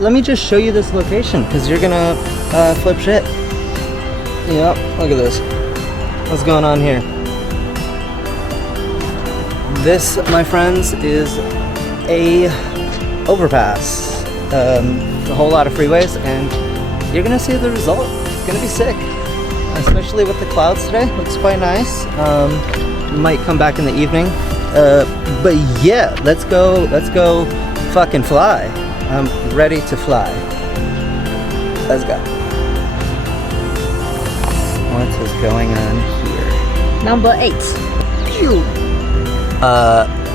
Let me just show you this location because you're gonna flip shit. Yep, look at this. What's going on here? This, my friends, is a overpass. A whole lot of freeways, and you're gonna see the result. It's gonna be sick, especially with the clouds today. Looks quite nice. Might come back in the evening. But yeah, let's go fucking fly. I'm ready to fly. Let's go. What is going on here? Number 8.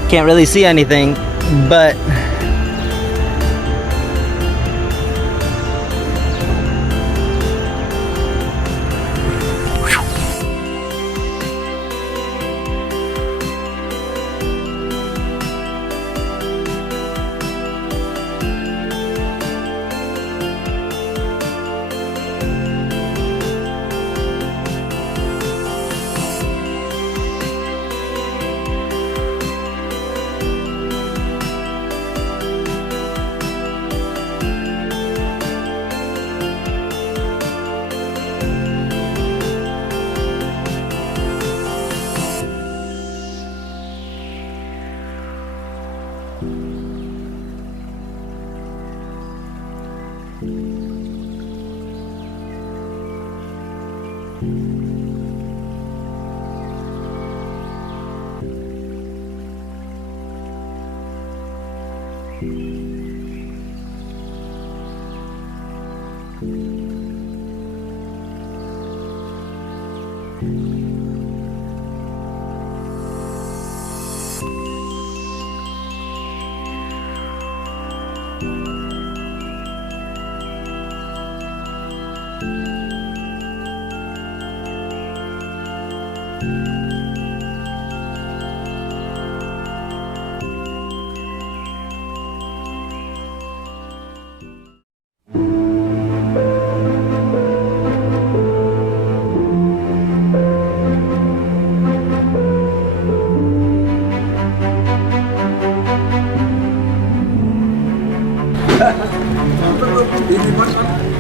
Can't really see anything, but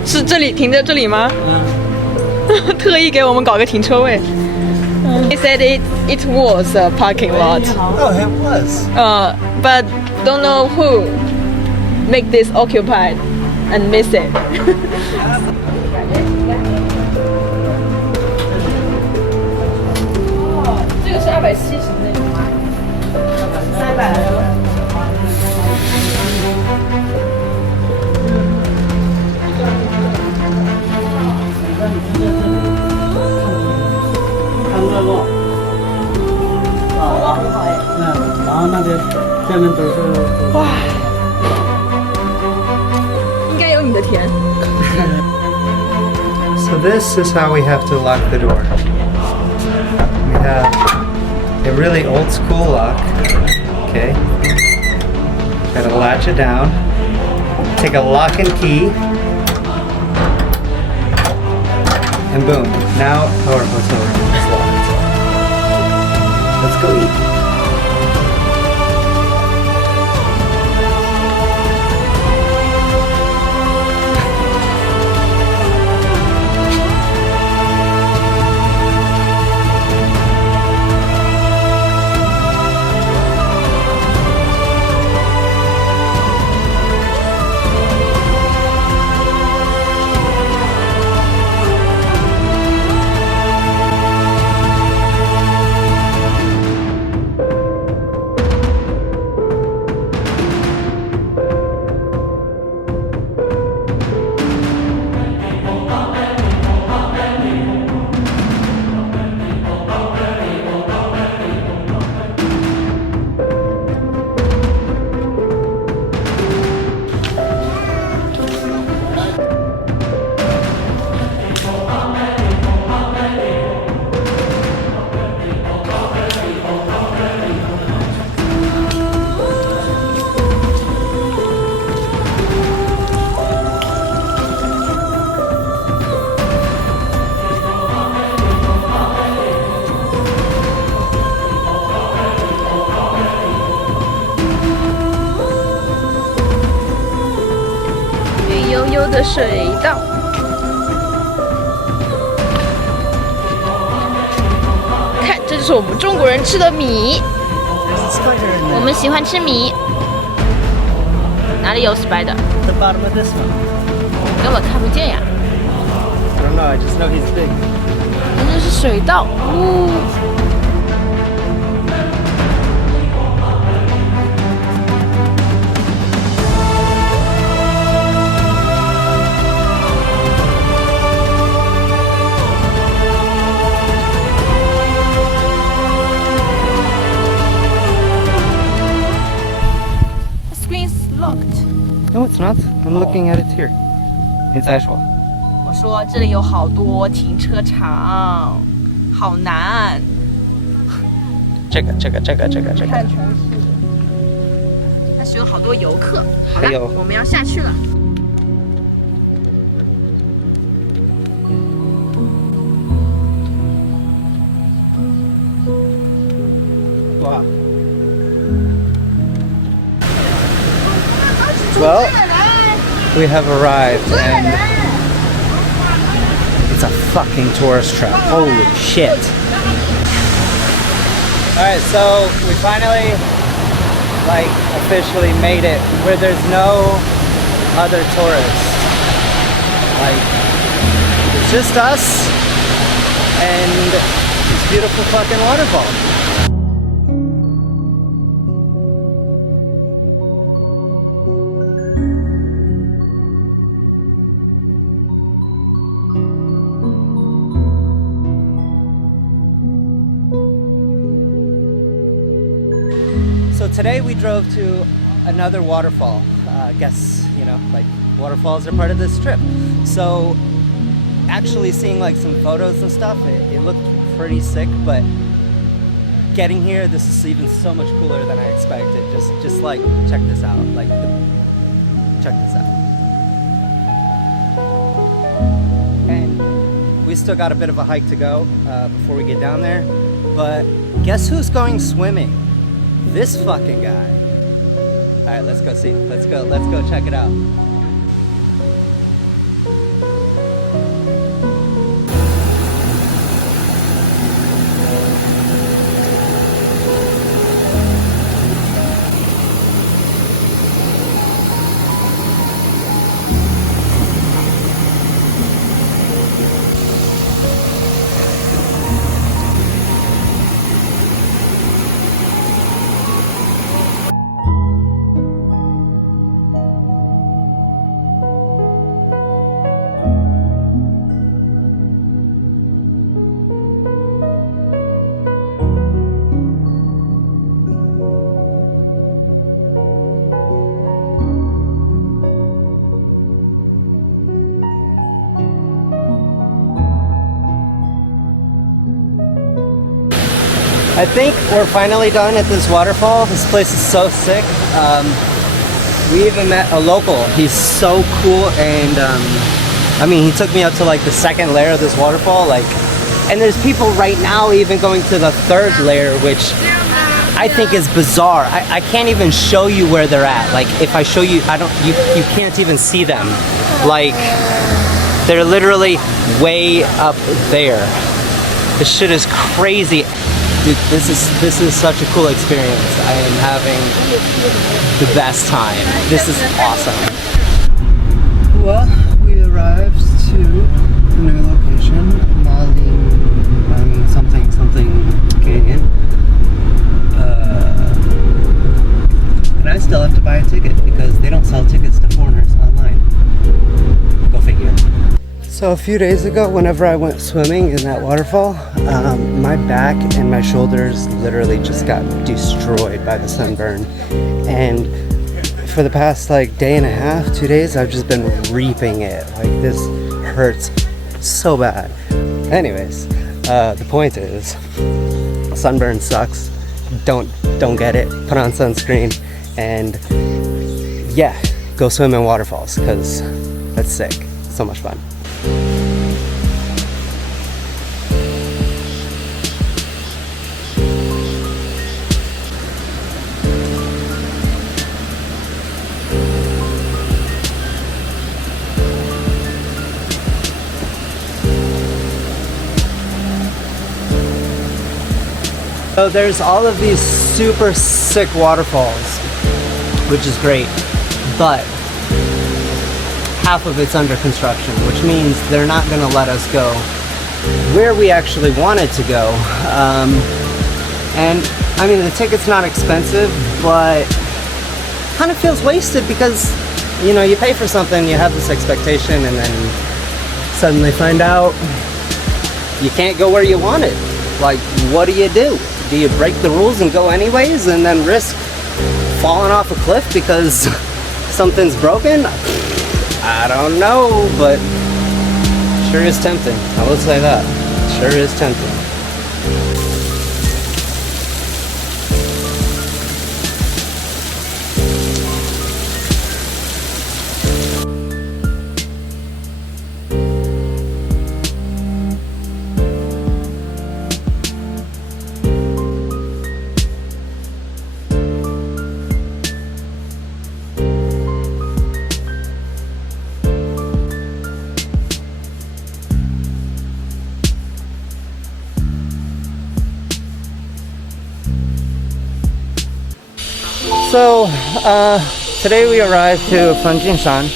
是这里停在这里吗？特意给我们搞个停车位。They said it was a parking lot. oh, it was. But don't know who make this occupied and miss it. 这个是270那种吗？300。然后那边下面都是哇，应该有你的田。So this is how we have to lock the door. We have a really old school lock. Okay. Gotta latch it down. Take a lock and key. And boom. Now our hotel room is locked. Let's go eat. 水道。看，这就是我们中国人吃的米。我们喜欢吃米。哪里有 spider？ The bottom of this one. 根本看不见呀。I don't know. I just know he's big. 这是水稻。No, it's not. I'm looking at it here. It's actual. 我说这里有好多停车场，好难。这个。看城市，但是有好多游客。好了，我们要下去了。哇。Well, we have arrived and it's a fucking tourist trap. Holy shit. Alright, so we finally officially made it where there's no other tourists. It's just us and this beautiful fucking waterfall. So today we drove to another waterfall. I guess, waterfalls are part of this trip. So actually seeing some photos and stuff, it looked pretty sick, but getting here, this is even so much cooler than I expected. Just check this out. Check this out. And we still got a bit of a hike to go before we get down there, but guess who's going swimming? This fucking guy. All right, let's go see. Let's go check it out. I think we're finally done at this waterfall. This place is so sick. We even met a local. He's so cool, and he took me up to the second layer of this waterfall. And there's people right now even going to the third layer, which I think is bizarre. I can't even show you where they're at. If I show you, you can't even see them. They're literally way up there. This shit is crazy. Dude, this is such a cool experience. I am having the best time. This is awesome. Well, we arrived to the new location, Malinghe, something Canadian. And I still have to buy a ticket because they don't sell tickets to foreigners online. Go figure. So a few days ago, whenever I went swimming in that waterfall, my back and my shoulders literally just got destroyed by the sunburn. And for the past day and a half, 2 days, I've just been reaping it. This hurts so bad. Anyways, the point is, sunburn sucks. Don't get it. Put on sunscreen, and yeah, go swim in waterfalls because that's sick. So much fun. So there's all of these super sick waterfalls, which is great, but half of it's under construction, which means they're not gonna let us go where we actually wanted to go. And I mean, the ticket's not expensive, but kind of feels wasted because, you know, you pay for something, you have this expectation, and then suddenly find out you can't go where you wanted. Like, what do? Do you break the rules and go anyways and then risk falling off a cliff because something's broken? I don't know, but sure is tempting. I will say that. Sure is tempting. So, today we arrived to Fanjingshan,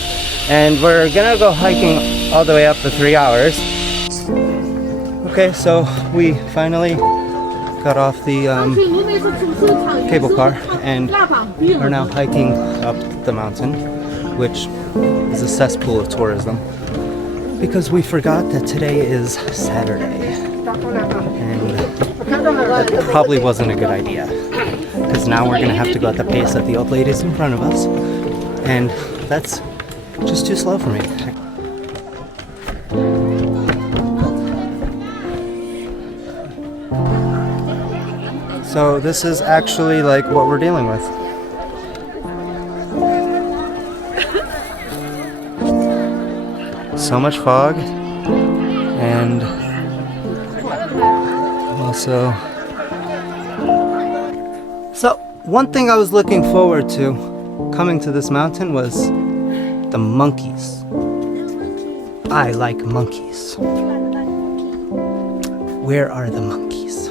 and we're gonna go hiking all the way up for 3 hours. Okay, so we finally got off the cable car, and we're now hiking up the mountain, which is a cesspool of tourism, because we forgot that today is Saturday, and that probably wasn't a good idea. Because now we're gonna have to go at the pace of the old ladies in front of us, and that's just too slow for me. So this is actually like what we're dealing with. So much fog, and also, so one thing I was looking forward to coming to this mountain was the monkeys. I like monkeys. Where are the monkeys?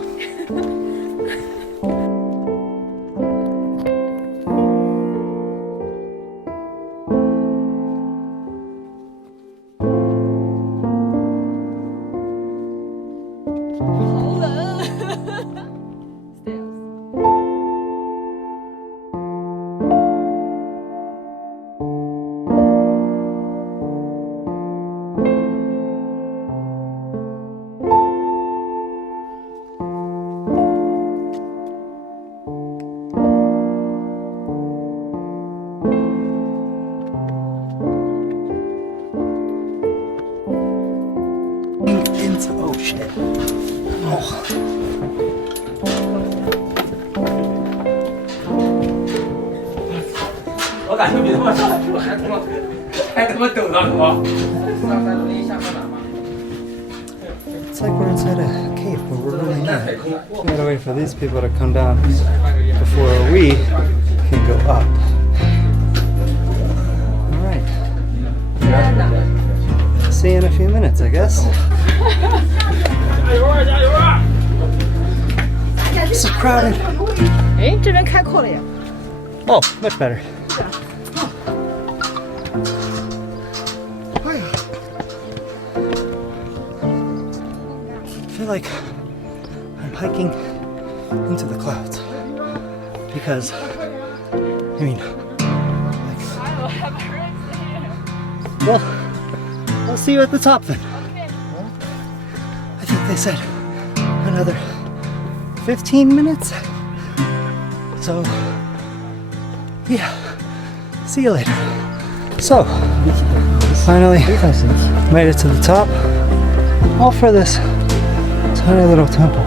Oh shit. Oh. 我感觉比他们上来时候还他妈陡呢，哥。 It's like we're inside a cave, but we're really not. We gotta wait for these people to come down before we can go up. Alright. See you in a few minutes, I guess. So crowded. 哎，这边开阔了呀。 Oh, much better. I feel like I'm hiking into the clouds because, I mean, like, well, I'll see you at the top then. I think they said another 15 minutes. So, yeah, see you later. So, finally made it to the top, all for this tiny little temple.